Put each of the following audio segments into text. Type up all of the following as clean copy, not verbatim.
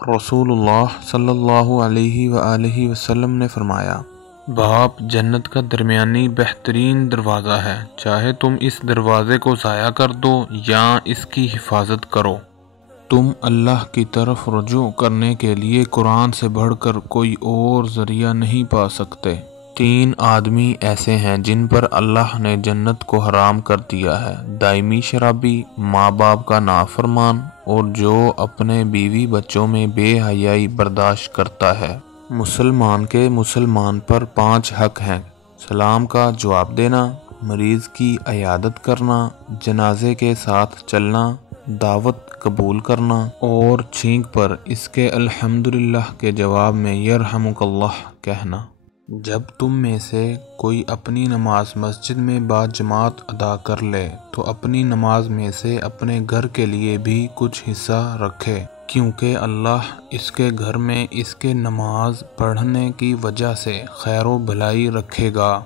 رسول اللہ صلی اللہ علیہ وآلہ وسلم نے فرمایا، باپ جنت کا درمیانی بہترین دروازہ ہے، چاہے تم اس دروازے کو ضائع کر دو یا اس کی حفاظت کرو۔ تم اللہ کی طرف رجوع کرنے کے لیے قرآن سے بڑھ کر کوئی اور ذریعہ نہیں پا سکتے۔ 3 آدمی ایسے ہیں جن پر اللہ نے جنت کو حرام کر دیا ہے: دائمی شرابی، ماں باپ کا نافرمان، اور جو اپنے بیوی بچوں میں بے حیائی برداشت کرتا ہے۔ مسلمان کے مسلمان پر 5 حق ہیں: سلام کا جواب دینا، مریض کی عیادت کرنا، جنازے کے ساتھ چلنا، دعوت قبول کرنا، اور چھینک پر اس کے الحمدللہ کے جواب میں یرحمک اللہ کہنا۔ جب تم میں سے کوئی اپنی نماز مسجد میں باجماعت ادا کر لے تو اپنی نماز میں سے اپنے گھر کے لیے بھی کچھ حصہ رکھے، کیونکہ اللہ اس کے گھر میں اس کے نماز پڑھنے کی وجہ سے خیر و بھلائی رکھے گا۔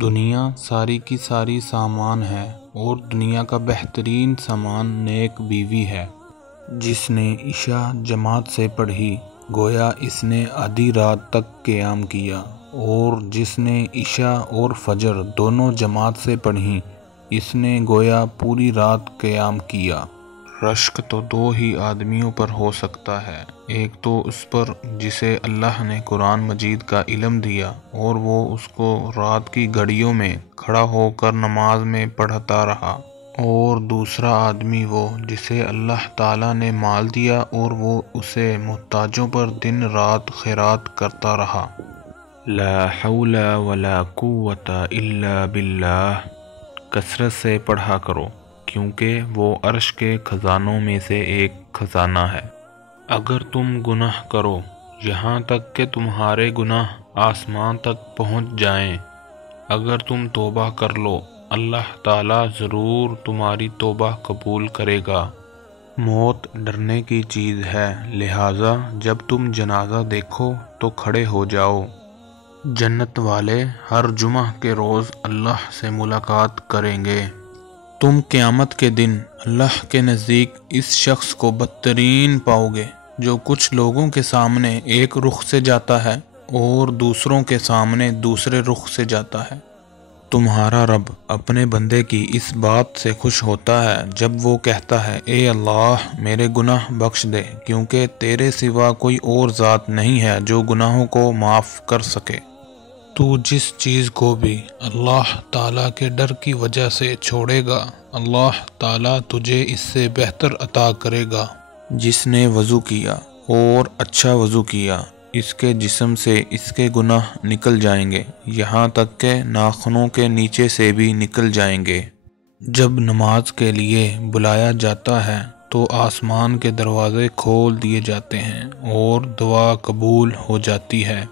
دنیا ساری کی ساری سامان ہے، اور دنیا کا بہترین سامان نیک بیوی ہے۔ جس نے عشاء جماعت سے پڑھی گویا اس نے آدھی رات تک قیام کیا، اور جس نے عشاء اور فجر دونوں جماعت سے پڑھیں اس نے گویا پوری رات قیام کیا۔ رشک تو 2 ہی آدمیوں پر ہو سکتا ہے، ایک تو اس پر جسے اللہ نے قرآن مجید کا علم دیا اور وہ اس کو رات کی گھڑیوں میں کھڑا ہو کر نماز میں پڑھتا رہا، اور دوسرا آدمی وہ جسے اللہ تعالیٰ نے مال دیا اور وہ اسے محتاجوں پر دن رات خیرات کرتا رہا۔ لا حول ولا قوت الا باللہ کثرت سے پڑھا کرو، کیونکہ وہ عرش کے خزانوں میں سے ایک خزانہ ہے۔ اگر تم گناہ کرو یہاں تک کہ تمہارے گناہ آسمان تک پہنچ جائیں، اگر تم توبہ کر لو اللہ تعالیٰ ضرور تمہاری توبہ قبول کرے گا۔ موت ڈرنے کی چیز ہے، لہٰذا جب تم جنازہ دیکھو تو کھڑے ہو جاؤ۔ جنت والے ہر جمعہ کے روز اللہ سے ملاقات کریں گے۔ تم قیامت کے دن اللہ کے نزدیک اس شخص کو بدترین پاؤ گے جو کچھ لوگوں کے سامنے ایک رخ سے جاتا ہے اور دوسروں کے سامنے دوسرے رخ سے جاتا ہے۔ تمہارا رب اپنے بندے کی اس بات سے خوش ہوتا ہے جب وہ کہتا ہے، اے اللہ میرے گناہ بخش دے، کیونکہ تیرے سوا کوئی اور ذات نہیں ہے جو گناہوں کو معاف کر سکے۔ تو جس چیز کو بھی اللہ تعالیٰ کے ڈر کی وجہ سے چھوڑے گا اللہ تعالیٰ تجھے اس سے بہتر عطا کرے گا۔ جس نے وضو کیا اور اچھا وضو کیا اس کے جسم سے اس کے گناہ نکل جائیں گے، یہاں تک کہ ناخنوں کے نیچے سے بھی نکل جائیں گے۔ جب نماز کے لیے بلایا جاتا ہے تو آسمان کے دروازے کھول دیے جاتے ہیں اور دعا قبول ہو جاتی ہے۔